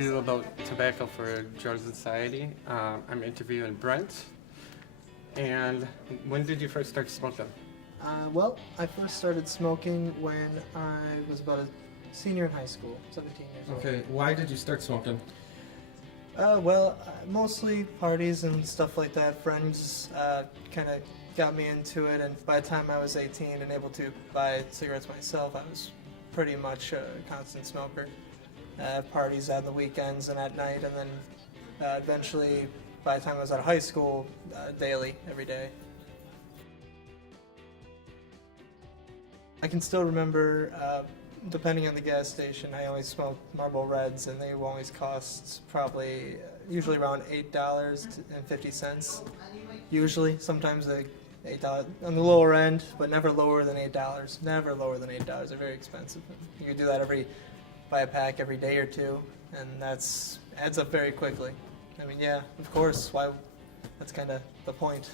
interview about tobacco for Drugs and Society. I'm interviewing Brent. And when did you first start smoking? Well, I first started smoking when I was about a senior in high school, 17 years old. Okay, why did you start smoking? Mostly parties and stuff like that. Friends kind of got me into it, and by the time I was 18 and able to buy cigarettes myself, I was pretty much a constant smoker. Parties on the weekends and at night, and then eventually, by the time I was out of high school, daily, every day. I can still remember, depending on the gas station, I always smoked Marlboro Reds, and they always cost probably, usually around $8.50. Usually, sometimes $8 on the lower end, but never lower than $8. Never lower than $8. They're very expensive. You could do that buy a pack every day or two, and adds up very quickly. I mean, yeah, of course. Why? That's kind of the point,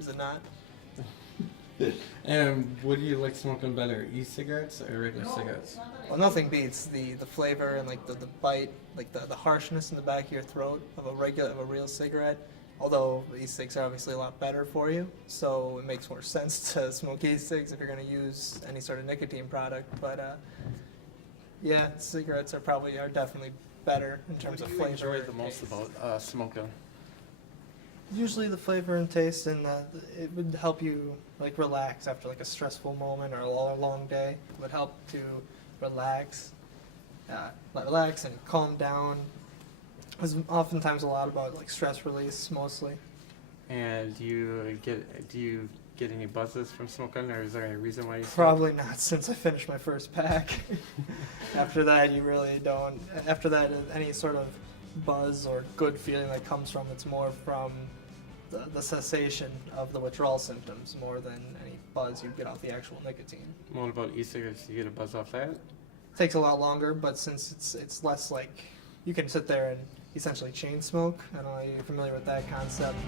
is it not? And what do you like smoking better, e-cigarettes or regular cigarettes? Well, nothing beats the flavor and like the bite, like the harshness in the back of your throat of a real cigarette. Although e-cigs are obviously a lot better for you, so it makes more sense to smoke e-cigs if you're going to use any sort of nicotine product. But yeah, cigarettes are definitely better in terms of flavor. What do you enjoy the most about smoking? Usually the flavor and taste, and it would help you like relax after like a stressful moment or a long day. It would help to relax and calm down. It's oftentimes a lot about like stress release mostly. And do you get any buzzes from smoking, or is there any reason why you smoke? Probably not, since I finished my first pack. After that, you really don't. After that, any sort of buzz or good feeling that comes from it's more from the cessation of the withdrawal symptoms more than any buzz you get off the actual nicotine. What about e-cigarettes? Do you get a buzz off that? Takes a lot longer, but since it's less like you can sit there and essentially chain smoke. I don't know if you're familiar with that concept,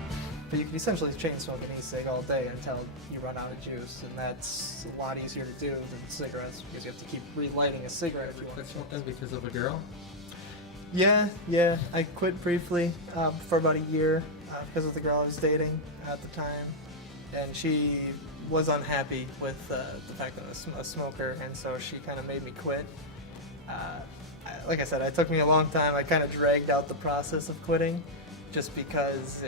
but you can essentially chain smoke an e-cig all day until you run out of juice, and that's a lot easier to do than cigarettes because you have to keep relighting a cigarette if you want Quit to smoke. smoking because of a girl? Yeah, I quit briefly for about a year because of the girl I was dating at the time, and she was unhappy with the fact that I was a smoker, and so she kind of made me quit. Like I said, it took me a long time. I kind of dragged out the process of quitting just because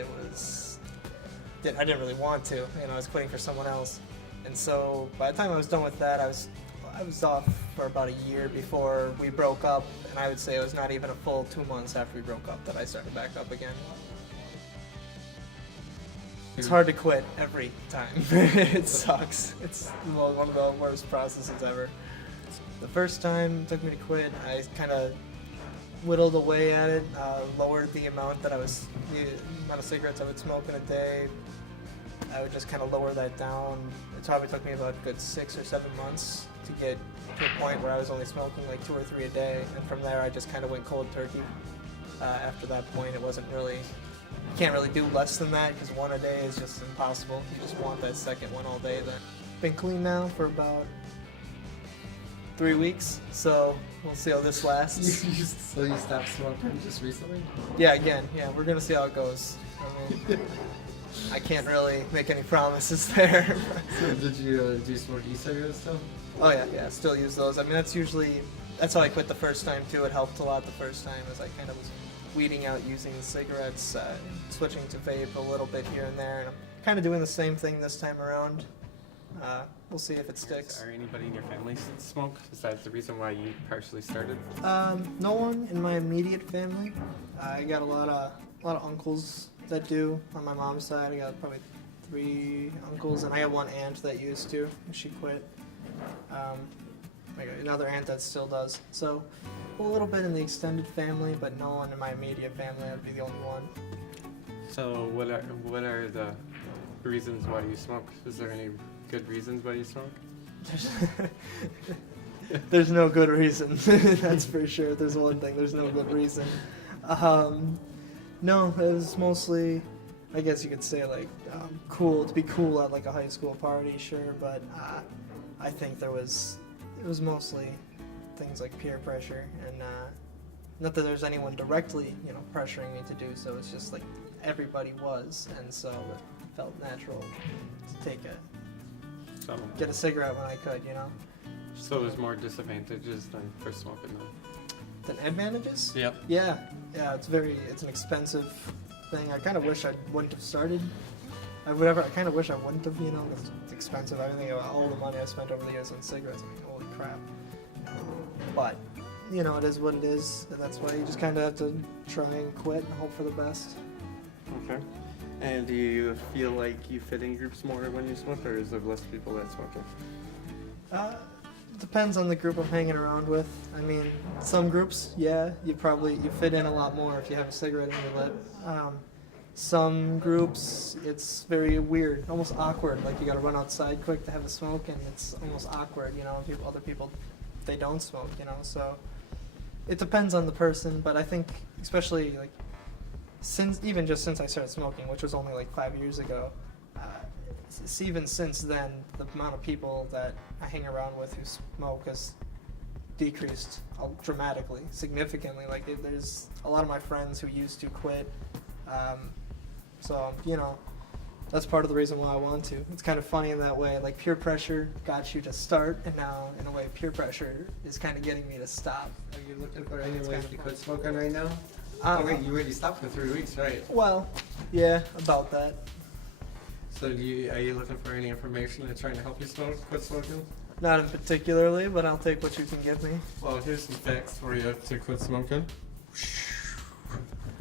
I didn't really want to. I was quitting for someone else. And so by the time I was done with that, I was off for about a year before we broke up, and I would say it was not even a full 2 months after we broke up that I started back up again. It's hard to quit every time. It sucks. It's one of the worst processes ever. The first time it took me to quit, I kind of whittled away at it, lowered the amount of cigarettes I would smoke in a day. I would just kind of lower that down. It probably took me about a good 6 or 7 months to get to a point where I was only smoking like 2 or 3 a day, and from there I just kind of went cold turkey. After that point, you can't really do less than that because one a day is just impossible. You just want that second one all day then. Been clean now for about 3 weeks, so we'll see how this lasts. So you stopped smoking just recently? Yeah, we're gonna see how it goes. I mean, I can't really make any promises there. So do you smoke e-cigarettes still? Oh yeah, still use those. I mean, that's how I quit the first time too. It helped a lot the first time as I kind of was weeding out using cigarettes, switching to vape a little bit here and there, and I'm kind of doing the same thing this time around. We'll see if it sticks. Are anybody in your family smoke? Is that the reason why you partially started? No one in my immediate family. I got a lot of uncles that do on my mom's side. I got probably 3 uncles, and I got 1 aunt that used to. She quit. I got another aunt that still does. So a little bit in the extended family, but no one in my immediate family. I'd be the only one. So what are the reasons why you smoke? Is there any good reasons why you smoke? There's no good reason. That's for sure. There's one thing. There's no good reason. No, it was mostly, I guess you could say, like to be cool at like a high school party, sure. But I think it was mostly things like peer pressure and not that there's anyone directly, pressuring me to do so. It's just like everybody was, and so it felt natural to get a cigarette when I could, So there's more disadvantages than for smoking though. Than advantages? Yep. Yeah, it's an expensive thing. I kind of wish I wouldn't have started. I kind of wish I wouldn't have, because it's expensive. I think about all the money I spent over the years on cigarettes. I mean, holy crap. But, it is what it is, and that's why you just kind of have to try and quit and hope for the best. Okay. And do you feel like you fit in groups more when you smoke, or is there less people that smoke it? Depends on the group I'm hanging around with. I mean, some groups, yeah, you fit in a lot more if you have a cigarette in your lip. Some groups, it's very weird, almost awkward. Like you got to run outside quick to have a smoke, and it's almost awkward. Other people, they don't smoke. So it depends on the person. But I think, especially like since I started smoking, which was only like 5 years ago. Even since then, the amount of people that I hang around with who smoke has decreased dramatically, significantly. Like there's a lot of my friends who used to quit. So that's part of the reason why I want to. It's kind of funny in that way. Like peer pressure got you to start, and now in a way peer pressure is kind of getting me to stop. Are you looking for any ways to quit smoking right now? Wait, you already stopped for 3 weeks, right? Well, yeah, about that. So are you looking for any information that's trying to help you quit smoking? Not in particularly, but I'll take what you can give me. Well, here's some facts for you to quit smoking.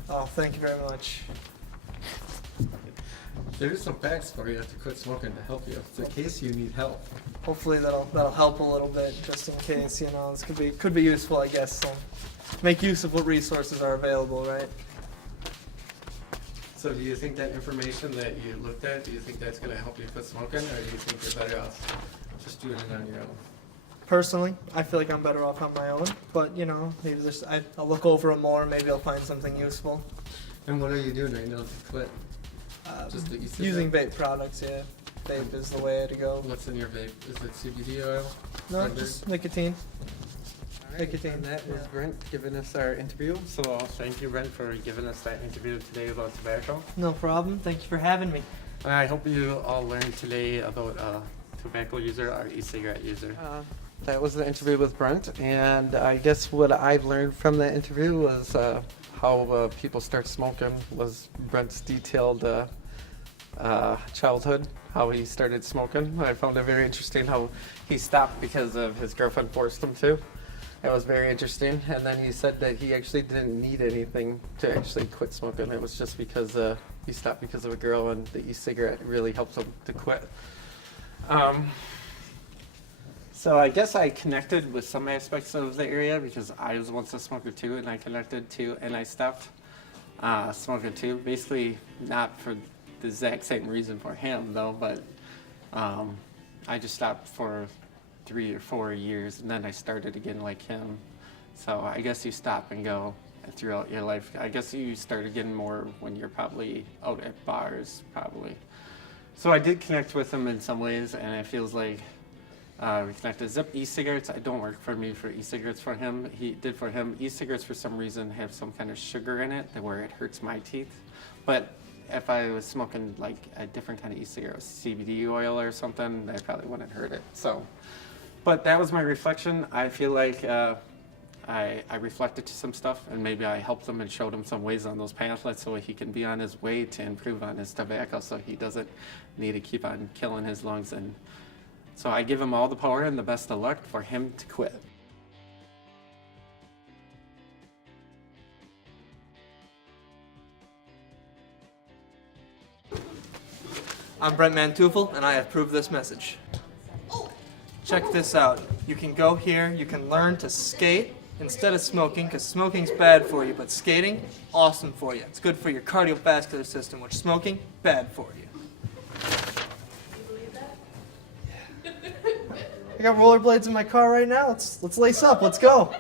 Oh, thank you very much. There's some facts for you to quit smoking to help you, in case you need help. Hopefully that'll help a little bit, just in case. This could be useful, I guess. So make use of what resources are available, right? So do you think that information that you looked at, do you think that's going to help you quit smoking, or do you think you're better off just doing it on your own? Personally, I feel like I'm better off on my own, but maybe I'll look over it more, maybe I'll find something useful. And what are you doing right now to quit? Just the e-cigarette? Using vape products, yeah. Vape is the way to go. What's in your vape? Is it CBD oil? No, just nicotine. Nicotine. And that was Brent giving us our interview. So thank you, Brent, for giving us that interview today about tobacco. No problem. Thank you for having me. And I hope you all learned today about tobacco user or e-cigarette user. That was the interview with Brent, and I guess what I've learned from that interview was how people start smoking. Was Brent's detailed childhood, how he started smoking. I found it very interesting how he stopped because of his girlfriend forced him to. It was very interesting. And then he said that he actually didn't need anything to actually quit smoking. It was just because he stopped because of a girl, and the e-cigarette really helped him to quit. So I guess I connected with some aspects of the area because I was once a smoker too, and I connected to, and I stopped smoking too. Basically, not for the exact same reason for him though, but I just stopped for 3 or 4 years, and then I started again like him. So I guess you stop and go throughout your life. I guess you start again more when you're probably out at bars, probably. So I did connect with him in some ways, and it feels like we connected. Zip e-cigarettes, I don't work for me for e-cigarettes for him. He did for him. E-cigarettes for some reason have some kind of sugar in it where it hurts my teeth. But if I was smoking like a different kind of e-cigarette with CBD oil or something, that probably wouldn't hurt it. So, but that was my reflection. I feel like I reflected to some stuff, and maybe I helped him and showed him some ways on those pamphlets so he can be on his way to improve on his tobacco so he doesn't need to keep on killing his lungs. And so I give him all the power and the best of luck for him to quit. I'm Brent Mantufel, and I approve this message. Check this out. You can go here, you can learn to skate instead of smoking, because smoking's bad for you, but skating, awesome for you. It's good for your cardiovascular system, which smoking, bad for you. I got rollerblades in my car right now. Let's lace up. Let's go.